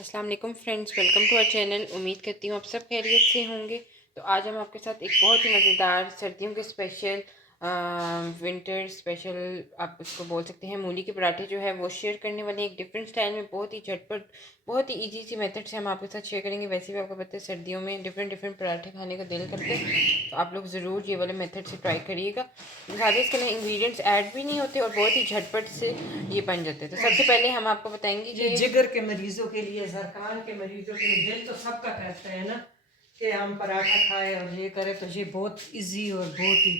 अस्सलाम वालेकुम friends, welcome to our channel. उम्मीद करती हूँ आप सब खैरियत से होंगे। तो आज हम आपके साथ एक बहुत ही मज़ेदार सर्दियों के स्पेशल विंटर स्पेशल आप उसको बोल सकते हैं मूली के पराठे जो है वो शेयर करने वाले हैं। एक डिफरेंट स्टाइल में, बहुत ही झटपट, बहुत ही इजी सी मेथड से हम आपके साथ शेयर करेंगे। वैसे भी आपको पता है सर्दियों में डिफरेंट डिफरेंट पराठे खाने का दिल करते हैं, तो आप लोग ज़रूर ये वाले मेथड से ट्राई करिएगा। ज़्यादा इसके अंदर इंग्रेडिएंट्स ऐड भी नहीं होते और बहुत ही झटपट से ये बन जाते हैं। तो सबसे पहले हम आपको बताएंगे ये कि जिगर के मरीजों के लिए, ज़रकान के मरीजों के लिए, दिल तो सबका कहता है ना कि हम पराठा खाएं और ये करें, तो ये बहुत इजी और बहुत ही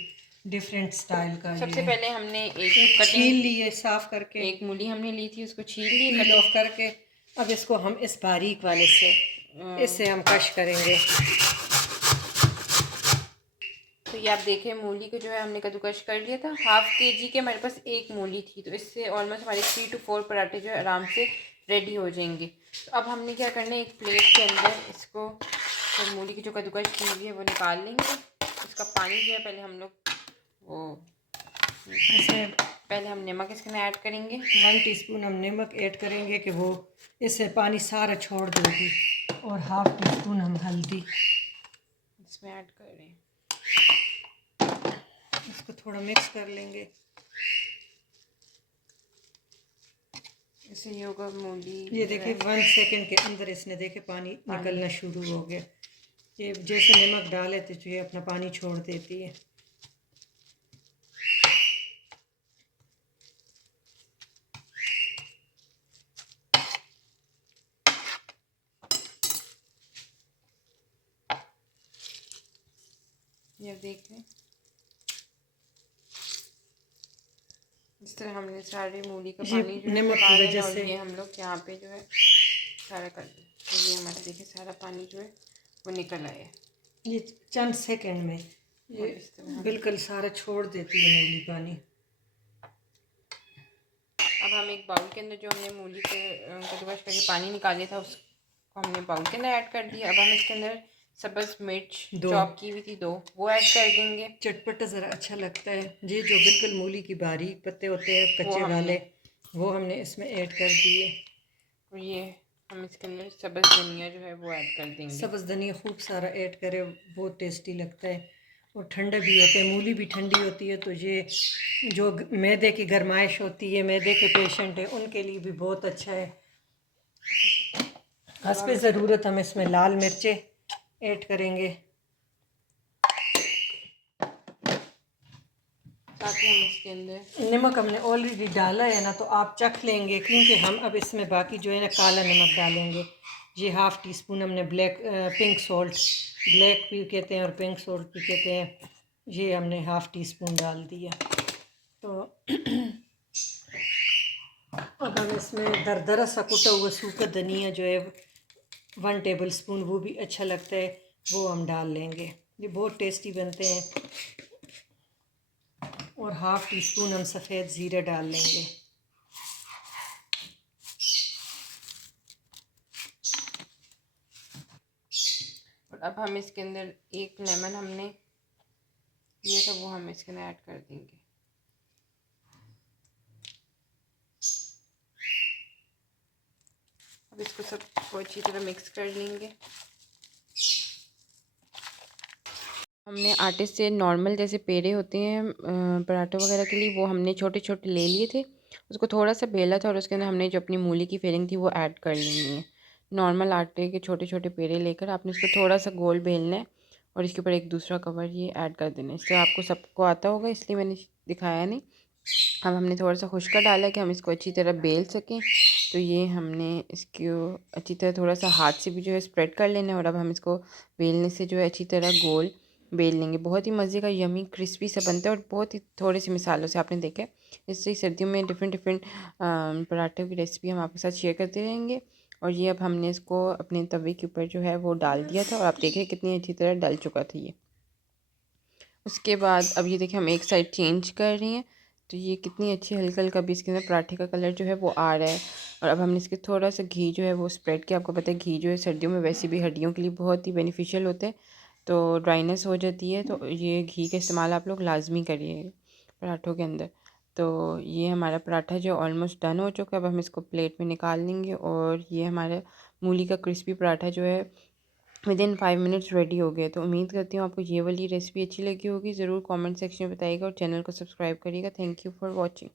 डिफरेंट स्टाइल का ये सबसे है। पहले हमने एक एक कटिंग, छील लिए साफ करके, एक मूली हमने ली थी, उसको छील लिए पील कटिंग। ऑफ करके। अब इसको हम इस बारीक वाले से इससे हम कश करेंगे। तो ये आप देखें, मूली को जो है हमने कद्दूकश कर लिया था। ½ kg के हमारे पास एक मूली थी, तो इससे ऑलमोस्ट हमारे 3 to 4 पराठे जो है आराम से रेडी हो जाएंगे। तो अब हमने क्या करना है, एक प्लेट के अंदर इसको तो मूली की जो कद्दूकश की हुई है वो निकाल लेंगे। उसका पानी जो है पहले हम लोग वो इसमें पहले हम नमक इसके अंदर ऐड करेंगे। 1 टीस्पून हम नमक ऐड करेंगे कि वो इससे पानी सारा छोड़ देगी, और ½ टीस्पून हम हल्दी इसमें ऐड कर रहे हैं। इसको थोड़ा मिक्स कर लेंगे। इससे ये होगा मूली ये जो देखिए है 1 सेकंड के अंदर इसने देखे पानी पानी निकलना शुरू हो गया। ये जैसे नमक डाले तो ये अपना पानी छोड़ देती है। ये देख लें, इस तरह हमने सारे मूली का ये पानी जो है नमक की निकाल वजह लेना। और से ये हम लोग यहाँ पे जो है सारा कर दें, तो ये हमारा देखिए सारा पानी जो है वो निकल आया है। ये चंद सेकंड में और ये इस तरह हम बिल्कुल सारा छोड़ देती है मूली पानी। अब हम एक बाउल के अंदर जो हमने मूली के कद्दूकस करके पानी निकाले था उसको हमने बाउल के अंदर ऐड कर दिया। अब हम इसके अंदर सब्ज़ मिर्च दो चॉप की हुई थी 2, वो ऐड कर देंगे। चटपटा ज़रा अच्छा लगता है। ये जो बिल्कुल मूली की बारीक पत्ते होते हैं वो कच्चे हमने वाले, वो हमने इसमें ऐड कर दिए। और ये हम इसके अंदर सब्ज़ धनिया जो है वो ऐड कर देंगे। सब्ज़ धनिया खूब सारा ऐड करें, बहुत टेस्टी लगता है। और ठंडा भी होता है, मूली भी ठंडी होती है, तो ये जो मैदे की गरमाइश होती है, मैदे के पेशेंट है, उनके लिए भी बहुत अच्छा है। अब हस्बे हम ज़रूरत हम इसमें लाल मिर्चें ऐड करेंगे। साथ ही हम इसके अंदर नमक हमने ऑलरेडी डाला है ना, तो आप चख लेंगे, क्योंकि हम अब इसमें बाकी जो है ना काला नमक डालेंगे। ये ½ टीस्पून हमने पिंक सॉल्ट, ब्लैक भी कहते हैं और पिंक सॉल्ट भी कहते हैं, ये हमने ½ टीस्पून डाल दिया। तो अब हम इसमें दरदरा सा कुटा हुआ सूखा धनिया जो है 1 टेबल स्पून, वो भी अच्छा लगता है, वो हम डाल लेंगे। ये बहुत टेस्टी बनते हैं। और ½ टीस्पून हम सफ़ेद ज़ीरा डाल लेंगे। और अब हम इसके अंदर एक लेमन हमने लिया था वो हम इसके अंदर ऐड कर देंगे। अब इसको सबको अच्छी तरह मिक्स कर लेंगे। हमने आटे से नॉर्मल जैसे पेड़े होते हैं पराठों वगैरह के लिए, वो हमने छोटे छोटे ले लिए थे। उसको थोड़ा सा बेला था और उसके अंदर हमने जो अपनी मूली की फिलिंग थी वो ऐड कर लेनी है। नॉर्मल आटे के छोटे छोटे पेड़े लेकर आपने उसको थोड़ा सा गोल बेलना है और इसके ऊपर एक दूसरा कवर ये ऐड कर देना है। इससे आपको सबको आता होगा, इसलिए मैंने दिखाया नहीं। अब हमने थोड़ा सा खुश्का डाला कि हम इसको अच्छी तरह बेल सकें। तो ये हमने इसको अच्छी तरह थोड़ा सा हाथ से भी जो है स्प्रेड कर लेना है। और अब हम इसको बेलने से जो है अच्छी तरह गोल बेल लेंगे। बहुत ही मज़े का यमी क्रिस्पी सा बनता है और बहुत ही थोड़े से मिसालों से आपने देखा है। इससे सर्दियों में डिफरेंट डिफरेंट पराठों की रेसिपी हम आपके साथ शेयर करते रहेंगे। और ये अब हमने इसको अपने तवे के ऊपर जो है वो डाल दिया था और आप देखें कितनी अच्छी तरह डल चुका था ये। उसके बाद अब ये देखिए हम एक साइड चेंज कर रही हैं, तो ये कितनी अच्छी हल्का हल्का भी इसके अंदर पराठे का कलर जो है वो आ रहा है। और अब हमने इसके थोड़ा सा घी जो है वो स्प्रेड किया। आपको पता है घी जो है सर्दियों में वैसे भी हड्डियों के लिए बहुत ही बेनिफिशियल होता है, तो ड्राइनेस हो जाती है, तो ये घी का इस्तेमाल आप लोग लाजमी करिए पराठों के अंदर। तो ये हमारा पराठा जो ऑलमोस्ट डन हो चुका है, अब हम इसको प्लेट में निकाल लेंगे और ये हमारा मूली का क्रिस्पी पराठा जो है विदिन 5 मिनट्स रेडी हो गया। तो उम्मीद करती हूँ आपको ये वाली रेसिपी अच्छी लगी होगी। ज़रूर कमेंट सेक्शन में बताइएगा और चैनल को सब्सक्राइब करिएगा। Thank you for watching.